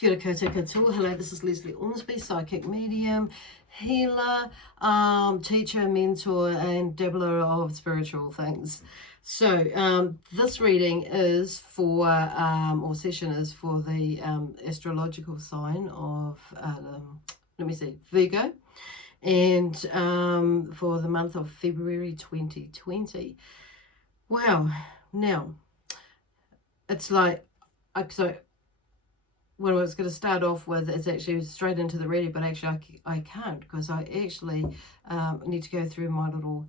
Kia ora koutou katoa. Hello, this is Lesley Ormsby, psychic medium, healer, teacher, mentor, and dabbler of spiritual things. So this reading is for, or session is for the astrological sign of, Virgo, and for the month of February 2020. Wow. Now, it's like, so what I was going to start off with is actually straight into the reading, but actually I can't, because I actually need to go through my little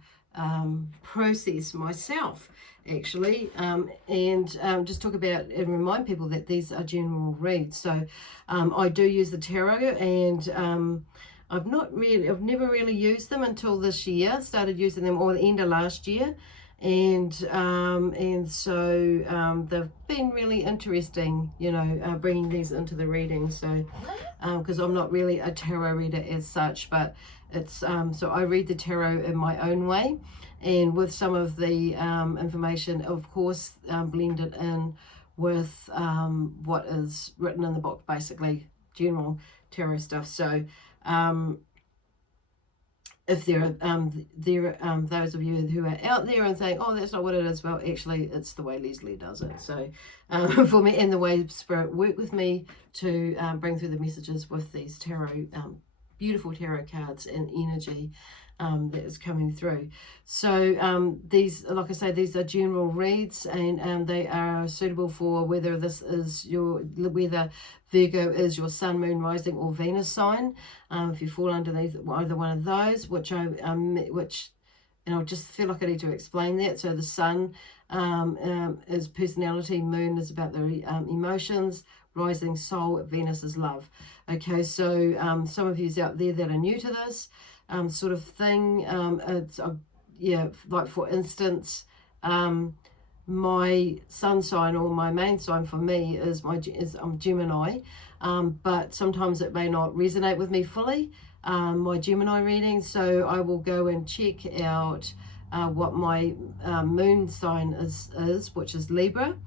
process myself, actually, and just talk about and remind people that these are general reads. So I do use the tarot, and I've never really used them until this year. Started using them all the end of last year. And so they've been really interesting, bringing these into the reading. So, because I'm not really a tarot reader as such, but it's so I read the tarot in my own way, and with some of the information, of course, blended in with what is written in the book, basically general tarot stuff. So. If there are those of you who are out there and saying, oh, that's not what it is, well, actually, it's the way Lesley does it. So for me, and the way Spirit worked with me to bring through the messages with these tarot, beautiful tarot cards and energy that is coming through. So these, like I say, these are general reads, and they are suitable for whether whether Virgo is your sun, moon, rising, or Venus sign. If you fall underneath either one of those, which and I just feel like I need to explain that. So the sun is personality, moon is about the emotions, rising soul, Venus is love. Okay, so some of you out there that are new to this sort of thing, it's like for instance, my sun sign, or my main sign for me, is I'm Gemini, but sometimes it may not resonate with me fully, my Gemini reading. So I will go and check out what my moon sign is, which is Libra.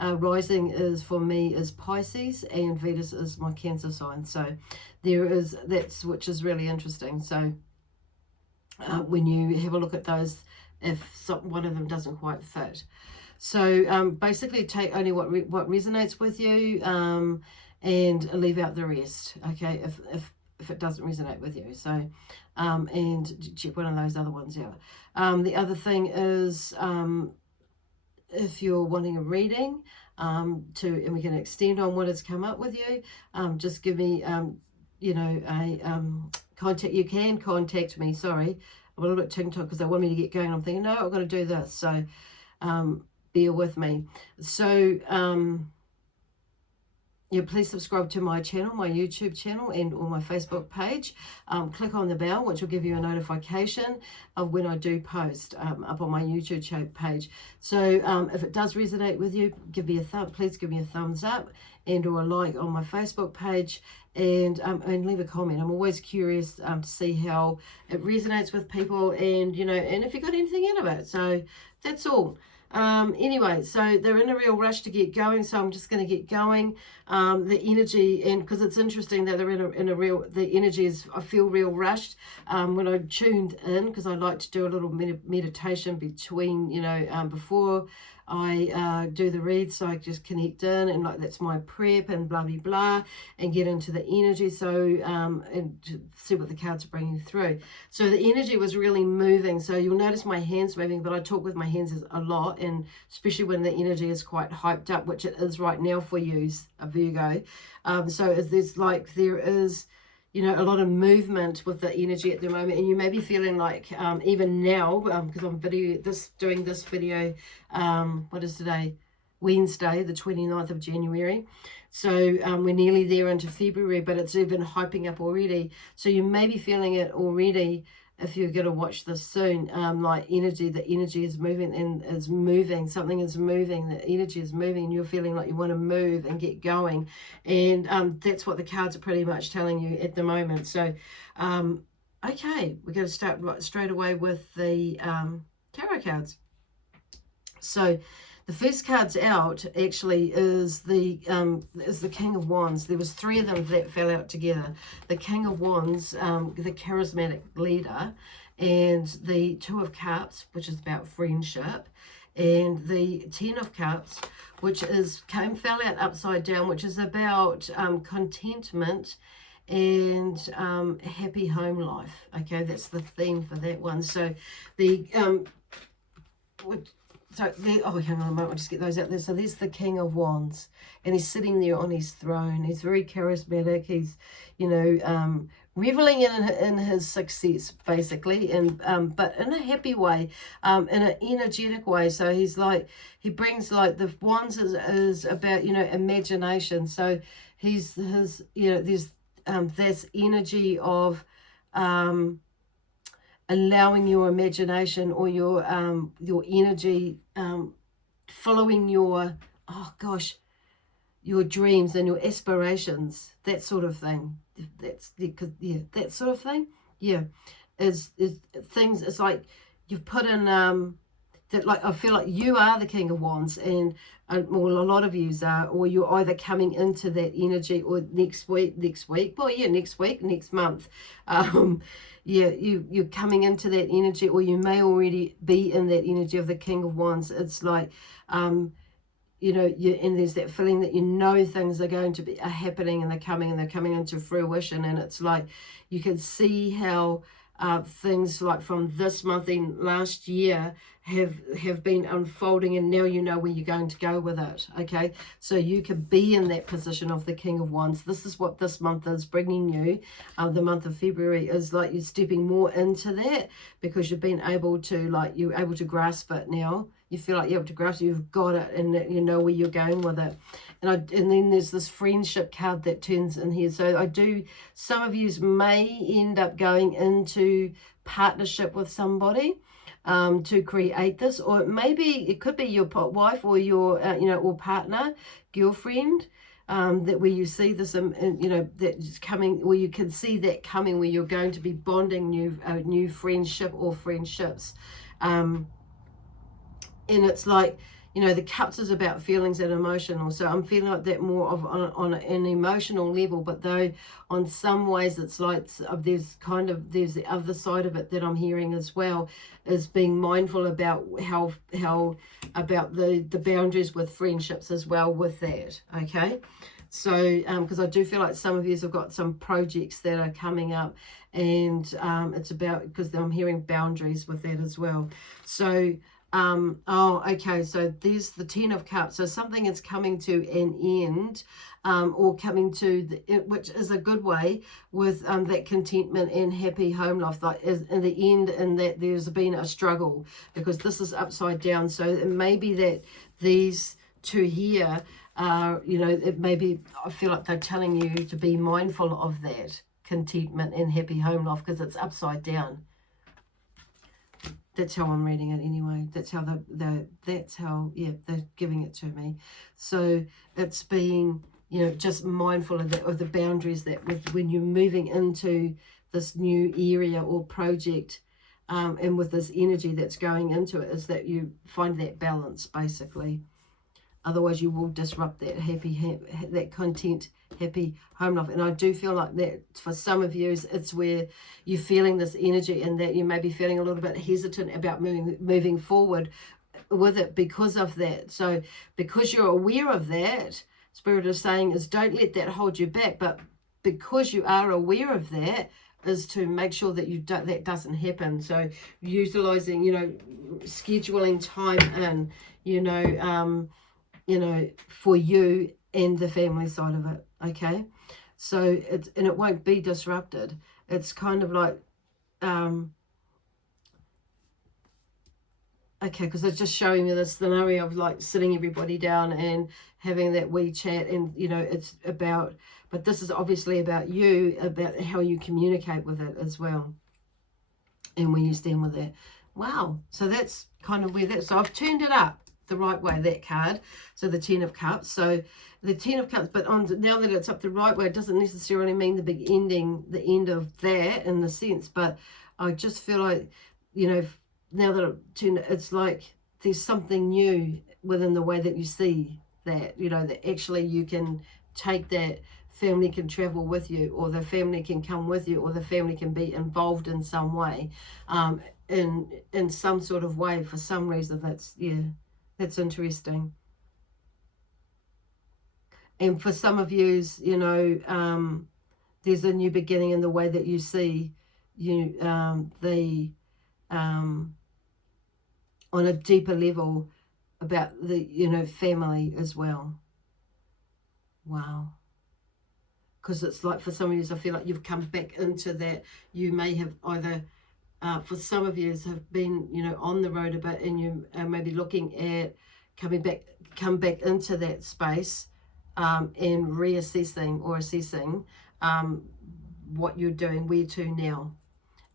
Rising is for me is Pisces, and Venus is my Cancer sign. So which is really interesting. So when you have a look at those, if one of them doesn't quite fit. So basically take only what resonates with you, and leave out the rest, okay, if it doesn't resonate with you. So and check one of those other ones out. The other thing is, if you're wanting a reading, and we can extend on what has come up with you, just give me contact. You can contact me. Sorry, I'm a little bit tongue-tied because they want me to get going. I'm thinking, no, I've got to do this. So bear with me. So please subscribe to my channel, my YouTube channel, or my Facebook page. Click on the bell, which will give you a notification of when I do post up on my YouTube page. So if it does resonate with you, please give me a thumbs up or a like on my Facebook page, and leave a comment. I'm always curious to see how it resonates with people, and if you got anything out of it. So that's all. Anyway, so they're in a real rush to get going, so I'm just going to get going. The energy, and because it's interesting that they're the energy is, I feel real rushed when I tuned in, because I like to do a little meditation between, before I do the read, so I just connect in, and that's my prep and blah blah blah, and get into the energy. So and to see what the cards are bringing through. So the energy was really moving. So you'll notice my hands moving, but I talk with my hands a lot, and especially when the energy is quite hyped up, which it is right now for you, a Virgo. So there is a lot of movement with the energy at the moment, and you may be feeling like even now, because I'm doing this video, what is today? Wednesday, the 29th of January. So we're nearly there into February, but it's even hyping up already. So you may be feeling it already if you're going to watch this soon. The energy is moving, and something is moving, the energy is moving, and you're feeling like you want to move and get going. And that's what the cards are pretty much telling you at the moment. So, okay, we're going to start straight away with the tarot cards. So The first cards out actually is the King of Wands. There was 3 of them that fell out together. The King of Wands, the charismatic leader, and the 2 of Cups, which is about friendship, and the 10 of Cups, which fell out upside down, which is about contentment and happy home life. Okay, that's the theme for that one. So the oh, hang on a moment, I'll just get those out there. So there's the King of Wands, and he's sitting there on his throne. He's very charismatic. He's, you know, reveling in his success, basically, and but in a happy way, in an energetic way. So he's like, he brings, like, the Wands is about, you know, imagination. So he's his, you know, there's this energy of allowing your imagination or your energy following your, oh gosh, your dreams and your aspirations, that sort of thing. That's yeah, that sort of thing. Yeah, is things. It's like you've put in that, like, I feel like you are the King of Wands, and well, a lot of yous are, or you're either coming into that energy, or next week, well, yeah, next week, next month, yeah, you're coming into that energy, or you may already be in that energy of the King of Wands. It's like, you know, and there's that feeling that, you know, things are going to be happening, and they're coming into fruition, and it's like you can see how things, like, from this month and last year have been unfolding, and now you know where you're going to go with it. Okay, so you could be in that position of the King of Wands. This is what this month is bringing you. The month of February is like you're stepping more into that, because you've been able to, like, you're able to grasp it now. You feel like you're able to grasp it, you've got it, and that you know where you're going with it. And then there's this friendship card that turns in here. So some of you may end up going into partnership with somebody to create this, or it could be your wife, or your you know, or partner, girlfriend, that where you see this, you know, that's coming, or you can see that coming, where you're going to be bonding new friendship or friendships. And it's like, you know, the Cups is about feelings and emotional. So I'm feeling like that more of on an emotional level, but though on some ways it's like there's the other side of it that I'm hearing as well, is being mindful about how about the boundaries with friendships as well with that. Okay, so because I do feel like some of you have got some projects that are coming up, and it's about, because I'm hearing boundaries with that as well. So oh, okay, so there's the 10 of Cups. So something is coming to an end, or coming to, which is a good way, with that contentment and happy home life, like in the end, and that there's been a struggle, because this is upside down. So it may be that these two here are, you know, it may be, I feel like they're telling you to be mindful of that contentment and happy home life, because it's upside down. That's how I'm reading it anyway. That's how yeah, they're giving it to me. So it's being, you know, just mindful of the boundaries that when you're moving into this new area or project, and with this energy that's going into it, is that you find that balance, basically. Otherwise you will disrupt that that content, happy home life. And I do feel like that for some of you, it's where you're feeling this energy, and that you may be feeling a little bit hesitant about moving forward with it because of that. So because you're aware of that, Spirit is saying is don't let that hold you back. But because you are aware of that, is to make sure that that doesn't happen. So utilizing, you know, scheduling time in, you know, for you and the family side of it. Okay, so it won't be disrupted. It's kind of like okay, because it's just showing me this scenario of like sitting everybody down and having that wee chat, and you know, it's about, but this is obviously about you, about how you communicate with it as well, and where you stand with that. Wow, so that's kind of where that, so I've turned it up the right way, that card. So the 10 of Cups. So the 10 of Cups, but now that it's up the right way, it doesn't necessarily mean the big ending, the end of that in the sense, but I just feel like, you know, now that I've turned, it's like there's something new within the way that you see that, you know, that actually you can take that, family can travel with you, or the family can come with you, or the family can be involved in some way, in some sort of way for some reason. That's, yeah, that's interesting. And for some of yous, you know, there's a new beginning in the way that you see you, on a deeper level about the, you know, family as well. Wow. Because it's like for some of you, I feel like you've come back into that. You may have either, for some of you, have been, you know, on the road a bit, and you are maybe looking at come back into that space, and reassessing or assessing what you're doing, where to now.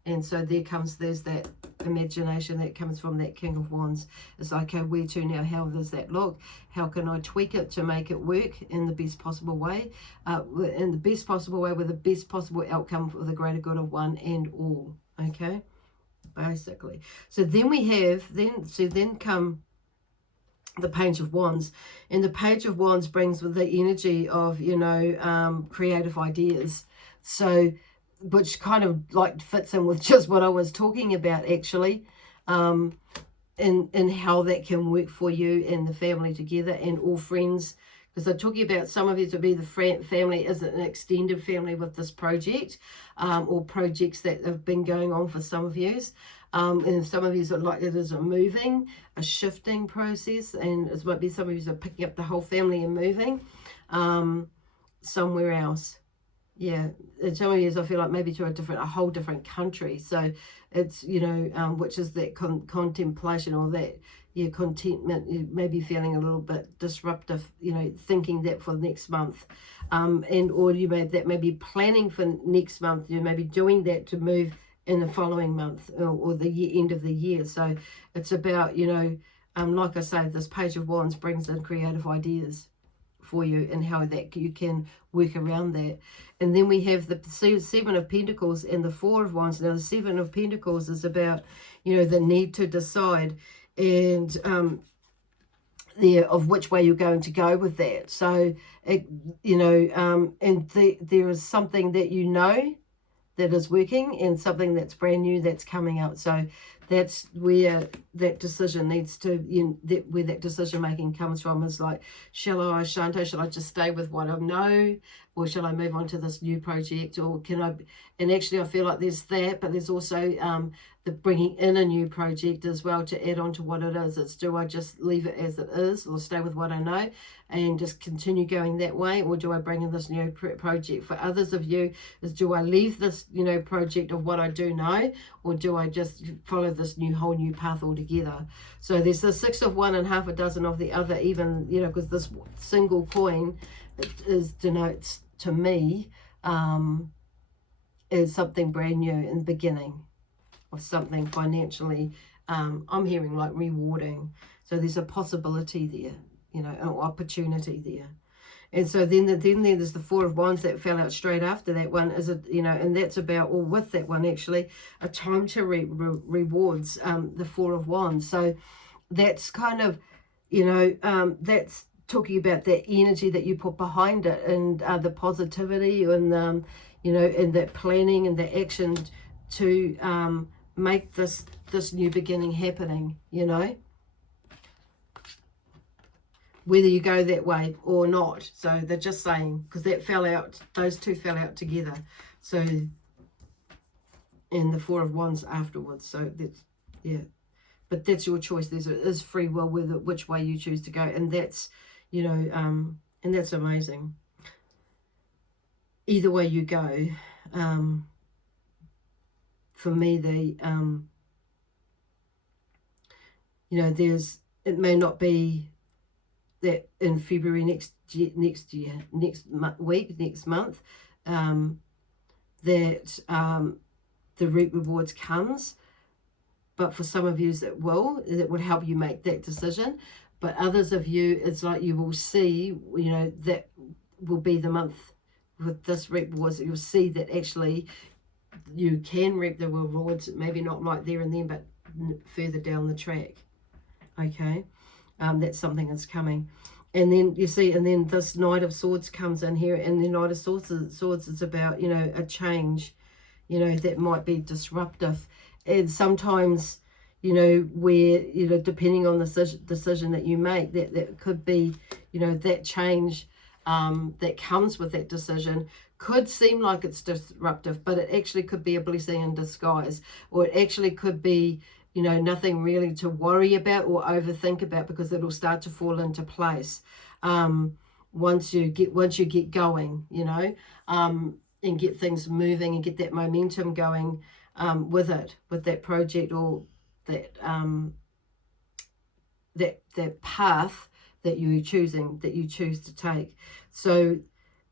And so there's that imagination that comes from that King of Wands. It's like, okay, where to now? How does that look? How can I tweak it to make it work in the best possible way? In the best possible way, with the best possible outcome for the greater good of one and all. Okay, basically. So then we have, then come the Page of Wands. And the Page of Wands brings with the energy of, you know, creative ideas. So, which kind of like fits in with just what I was talking about, actually, in how that can work for you and the family together, and all friends. Because I'm talking about some of you to be the family is an extended family with this project, or projects that have been going on for some of you. And some of you are like, it is a shifting process, and it might be some of you are picking up the whole family and moving somewhere else. Yeah, in some of years I feel like maybe to a whole different country. So it's, you know, which is that contemplation, or that, yeah, contentment. You may be feeling a little bit disruptive, you know, thinking that for next month, and or you may be planning for next month. You may be doing that to move in the following month, or the end of the year. So it's about, you know, like I say, this Page of Wands brings in creative ideas for you, and how that you can work around that. And then we have the Seven of Pentacles and the Four of Wands. Now the Seven of Pentacles is about, you know, the need to decide, and of which way you're going to go with that. So it, you know, and there is something that you know that is working, and something that's brand new that's coming out. So that's where that decision needs to, you know, where that decision making comes from, is like, shall I just stay with what I know, or shall I move on to this new project, or can I? And actually I feel like there's that, but there's also the bringing in a new project as well to add on to what it is. It's, do I just leave it as it is, or stay with what I know and just continue going that way, or do I bring in this new project? For others of you, is, do I leave this, you know, project of what I do know, or do I just follow this whole new path altogether? So there's the Six of one and half a dozen of the other, even, you know, because this single coin denotes to me is something brand new in the beginning, of something financially, I'm hearing like rewarding. So there's a possibility there, you know, an opportunity there. And so then there's the Four of Wands that fell out straight after that one, is a, you know, and that's about, or with that one actually, a time to rewards, the Four of Wands. So that's kind of, you know, that's talking about that energy that you put behind it, and the positivity, and you know, and that planning and the action to make this new beginning happening, you know, whether you go that way or not. So they're just saying, because that fell out, those two fell out together. So, and the Four of Wands afterwards. So that's, yeah, but that's your choice. There's free will with it, which way you choose to go, and that's, you know, and that's amazing. Either way you go, for me, you know, it may not be that in February next month, that the rewards comes, but for some of you it would help you make that decision. But others of you, it's like you will see, you know, that will be the month with this rewards. You'll see that actually you can reap the rewards, maybe not right there and then, but further down the track. Okay. that something is coming. And then you see, and then this Knight of Swords comes in here, and the Knight of Swords is about, you know, a change, you know, that might be disruptive. And sometimes, you know, where, you know, depending on the decision that you make, that could be, you know, that change that comes with that decision could seem like it's disruptive, but it actually could be a blessing in disguise, or it actually could be, you know, nothing really to worry about or overthink about, because it'll start to fall into place once you get going, you know, and get things moving and get that momentum going with that project, or that that path that you choose to take. So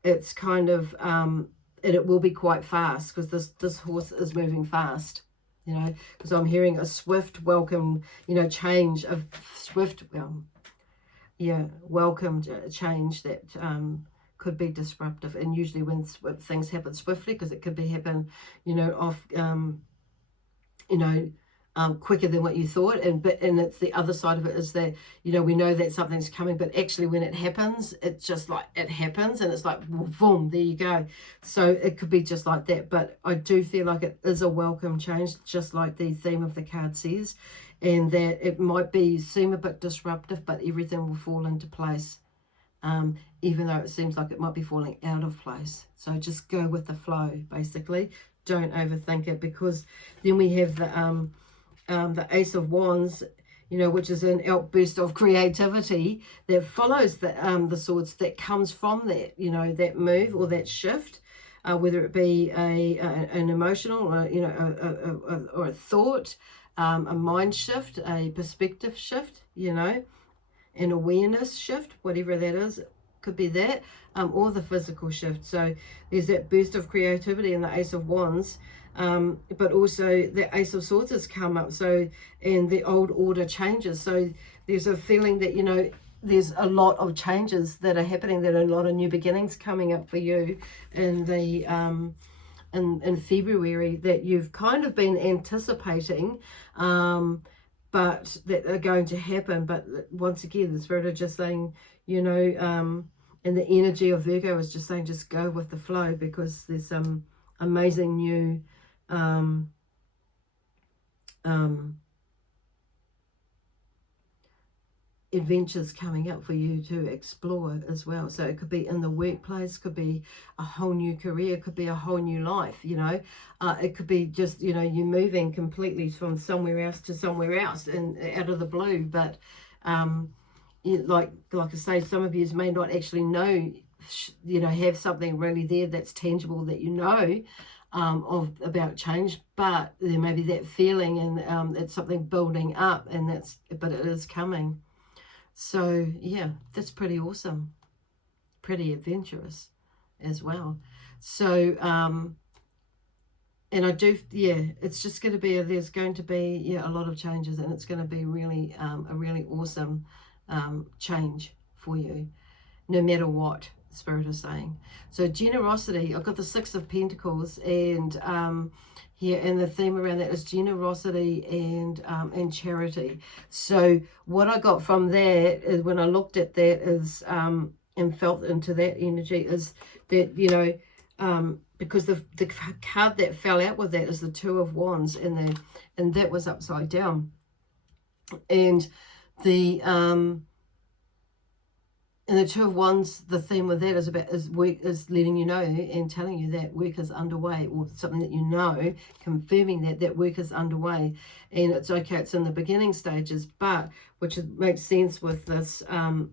it's kind of and it will be quite fast, because this horse is moving fast, you know, because I'm hearing a swift welcome, you know, change of swift, welcome change that could be disruptive. And usually when things happen swiftly, because it could be happen, you know, off, you know, quicker than what you thought. And it's the other side of it is that, you know, we know that something's coming, but actually when it happens, it's just like it happens, and it's like boom, there you go. So it could be just like that. But I do feel like it is a welcome change, just like the theme of the card says, and that it might seem a bit disruptive, but everything will fall into place, even though it seems like it might be falling out of place. So just go with the flow, basically. Don't overthink it, because then we have the Ace of Wands, you know, which is an outburst of creativity that follows the swords, that comes from that, you know, that move or that shift, whether it be an emotional, or, you know, or a thought, a mind shift, a perspective shift, you know, an awareness shift, whatever that is. Could be that, or the physical shift. So there's that burst of creativity in the Ace of Wands, but also the Ace of Swords has come up. So, and the old order changes. So there's a feeling that, you know, there's a lot of changes that are happening, that are a lot of new beginnings coming up for you in the in February, that you've kind of been anticipating, but that are going to happen. But once again, the Spirit are just saying, you know, and the energy of Virgo is just saying, just go with the flow, because there's some amazing new adventures coming up for you to explore as well. So it could be in the workplace, could be a whole new career, could be a whole new life, you know. It could be just, you know, you moving completely from somewhere else to somewhere else, and out of the blue. But like I say, some of you may not actually know, you know, have something really there that's tangible that you know about change, but there may be that feeling, and it's something building up, and but it is coming. So yeah, that's pretty awesome, pretty adventurous as well. So and I do, it's just going to be there's going to be a lot of changes, and it's going to be really a really awesome change for you, no matter what Spirit is saying. So generosity, I've got the Six of Pentacles, and and the theme around that is generosity and charity. So what I got from that is, when I looked at that, is and felt into that energy, is that, you know, because the card that fell out with that is the Two of Wands, and that was upside down, and the Two of Wands, the theme with that is work, is letting you know and telling you that work is underway, or something that you know, confirming that work is underway, and it's okay, it's in the beginning stages, but which makes sense with this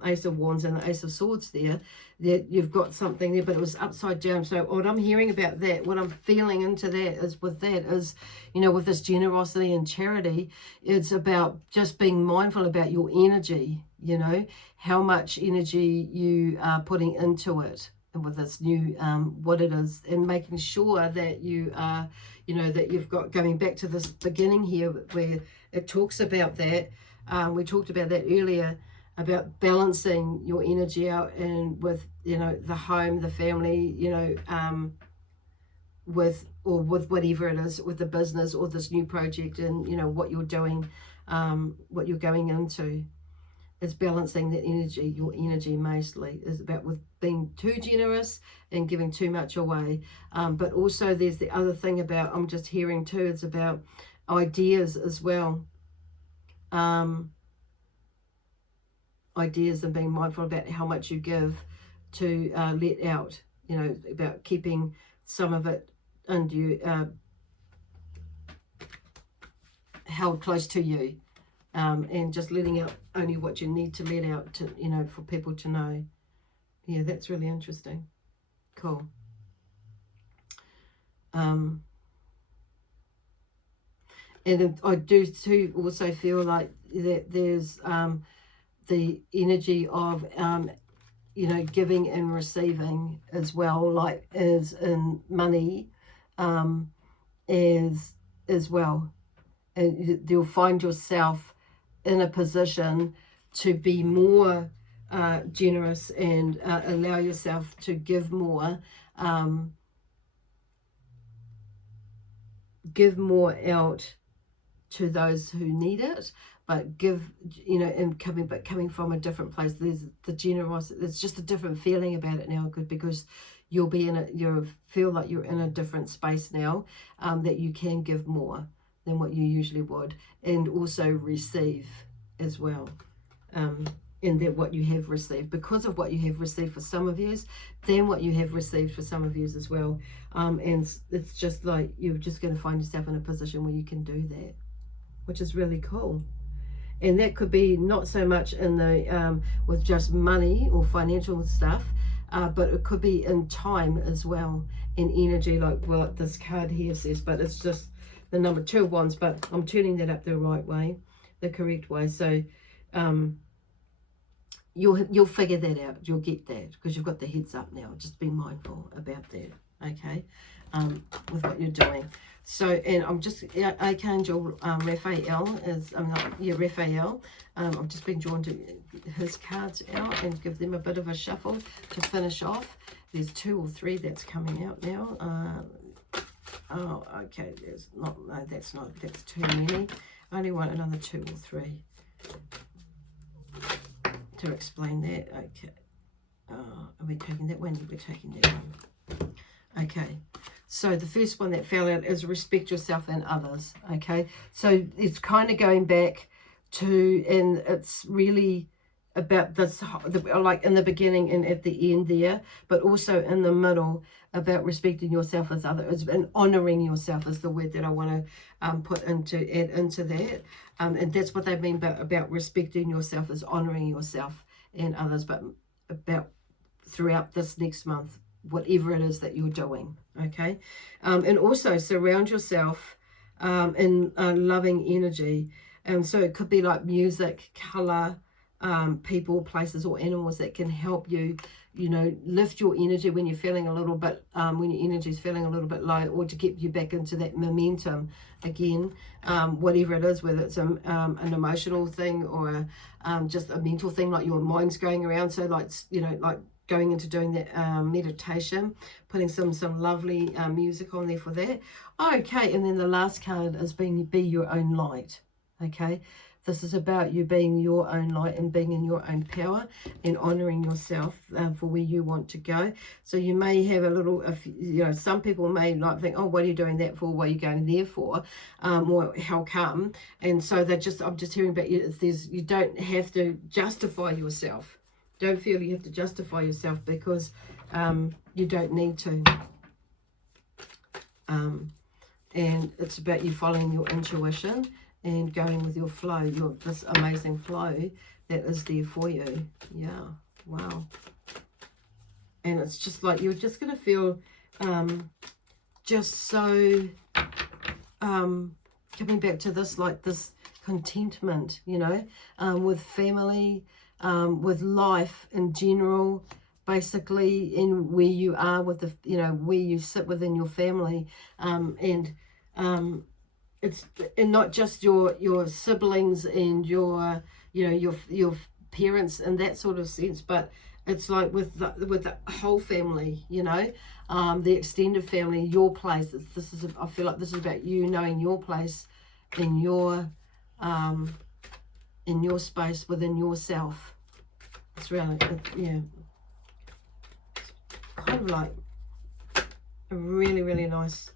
Ace of Wands and the Ace of Swords there, that you've got something there, but it was upside down. So what I'm hearing about that, what I'm feeling into that is, you know, with this generosity and charity, it's about just being mindful about your energy, you know, how much energy you are putting into it, and with this new, what it is, and making sure that you are, you know, that you've got, going back to this beginning here where it talks about that, we talked about that earlier, about balancing your energy out, and with, you know, the home, the family, you know, with whatever it is, with the business or this new project, and, you know, what you're doing, what you're going into it's balancing the energy. Your energy mostly is about with being too generous and giving too much away. But also there's the other thing about, I'm just hearing too, it's about ideas as well. Ideas and being mindful about how much you give to let out, you know, about keeping some of it under you, held close to you, and just letting out only what you need to let out to, you know, for people to know. Yeah, that's really interesting. Cool. And I do too also feel like that there's the energy of you know, giving and receiving as well, like as in money, as well. And you'll find yourself in a position to be more generous and allow yourself to give more out to those who need it, but give, you know, and coming from a different place. There's the generosity, there's just a different feeling about it now, because you'll be in it, you feel like you're in a different space now, that you can give more than what you usually would, and also receive as well, and that what you have received, because of what you have received for some of you, then what you have received for some of you as well, and it's just like you're just going to find yourself in a position where you can do that, which is really cool. And that could be not so much in the with just money or financial stuff, but it could be in time as well, in energy, like what this card here says, but it's just the number 2 of Wands, but I'm turning that up the right way, the correct way. So you'll figure that out, you'll get that, because you've got the heads up now. Just be mindful about that, okay, with what you're doing. So, and I'm just, Archangel Raphael is, Raphael, I've just been drawn to his cards out and give them a bit of a shuffle to finish off. There's 2 or 3 that's coming out now. Oh, okay, there's not, no, that's too many. I only want another 2 or 3 to explain that. Okay, are we taking that one? We're taking that one. Okay, so the first one that fell out is respect yourself and others. Okay, so it's kind of going back to, and it's really about this, like in the beginning and at the end there, but also in the middle, about respecting yourself as others, and honoring yourself is the word that I want to add into that, and that's what they mean about respecting yourself, is honoring yourself and others, but about throughout this next month, whatever it is that you're doing, okay, and also surround yourself in loving energy, and so it could be like music, color, people, places, or animals that can help you, you know, lift your energy when you're feeling a little bit, when your energy is feeling a little bit low, or to get you back into that momentum again, whatever it is, whether it's an emotional thing or just a mental thing, like your mind's going around. So like, you know, like going into doing that meditation, putting some lovely music on there for that. Okay, and then the last card is be your own light. Okay, this is about you being your own light and being in your own power and honoring yourself for where you want to go. So you may have a little, you know, some people may like think, oh, what are you doing that for? What are you going there for? Or how come? And so I'm just hearing about you. You don't have to justify yourself. Don't feel you have to justify yourself, because you don't need to. And it's about you following your intuition and going with your flow, this amazing flow that is there for you. Yeah, wow. And it's just like you're just going to feel just so, coming back to this, like this contentment, you know, with family, with life in general, basically, in where you are with the, you know, where you sit within your family, it's, and not just your siblings and your, you know, your parents in that sort of sense, but it's like with the whole family, you know, the extended family, your place. I feel like this is about you knowing your place in your in your space within yourself. It's really, yeah, kind of like a really, really nice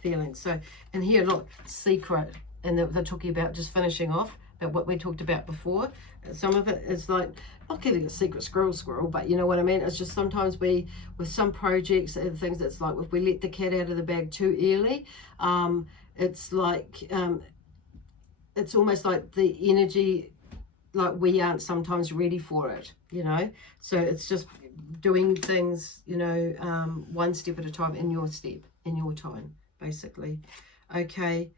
feeling. So, and here, look, secret, and they're talking about, just finishing off about what we talked about before. Some of it is like, not giving a secret squirrel, but you know what I mean. It's just sometimes we, with some projects and things, it's like if we let the cat out of the bag too early, it's like, it's almost like the energy, like we aren't sometimes ready for it, you know. So it's just doing things, you know, one step at a time, in your step, in your time, basically. Okay.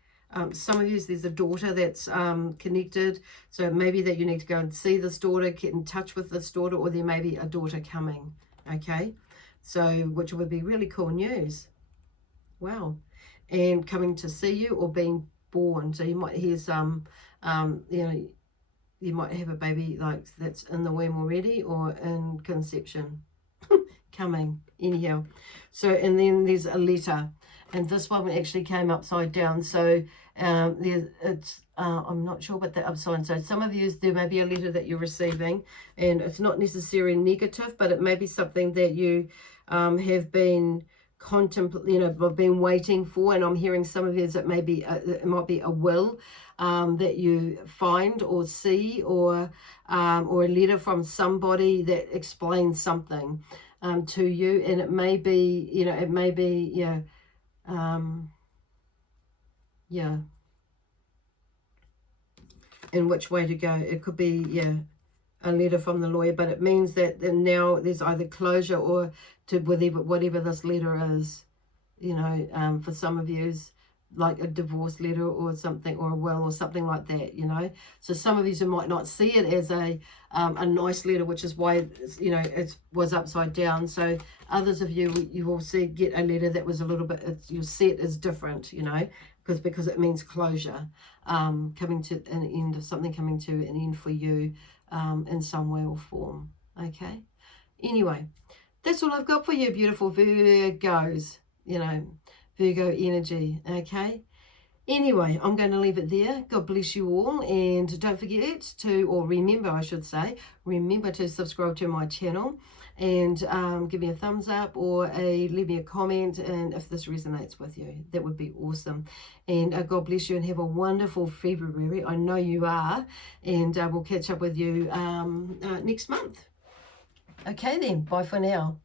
Some of you, there's a daughter that's connected, so maybe that you need to go and see this daughter, get in touch with this daughter, or there may be a daughter coming. Okay, so which would be really cool news. Wow. And coming to see you, or being born. So you might hear some, you know, you might have a baby like that's in the womb already, or in conception coming, anyhow. So, and then there's a letter, and this one actually came upside down. So it's I'm not sure what the upside. So some of you, there may be a letter that you're receiving, and it's not necessarily negative, but it may be something that you have been you know, been waiting for. And I'm hearing some of you, it may be it might be a will that you find or see, or a letter from somebody that explains something to you. And it may be, you know, it may be, yeah, yeah, in which way to go. It could be, yeah, a letter from the lawyer, but it means that now there's either closure, or to whatever this letter is, you know, for some of you, like a divorce letter or something, or a will or something like that, you know. So some of you might not see it as a nice letter, which is why, you know, it was upside down. So others of you, you will see, get a letter that was a little bit, your set is different, you know, because it means closure, coming to an end of something, coming to an end for you in some way or form. Okay, anyway, that's all I've got for you, beautiful Virgos, you know, Virgo energy. Okay, anyway, I'm going to leave it there. God bless you all, and don't forget to, or remember, I should say, remember to subscribe to my channel, and give me a thumbs up, or leave me a comment, and if this resonates with you, that would be awesome. And God bless you, and have a wonderful February. I know you are, and we'll catch up with you next month. Okay then, bye for now.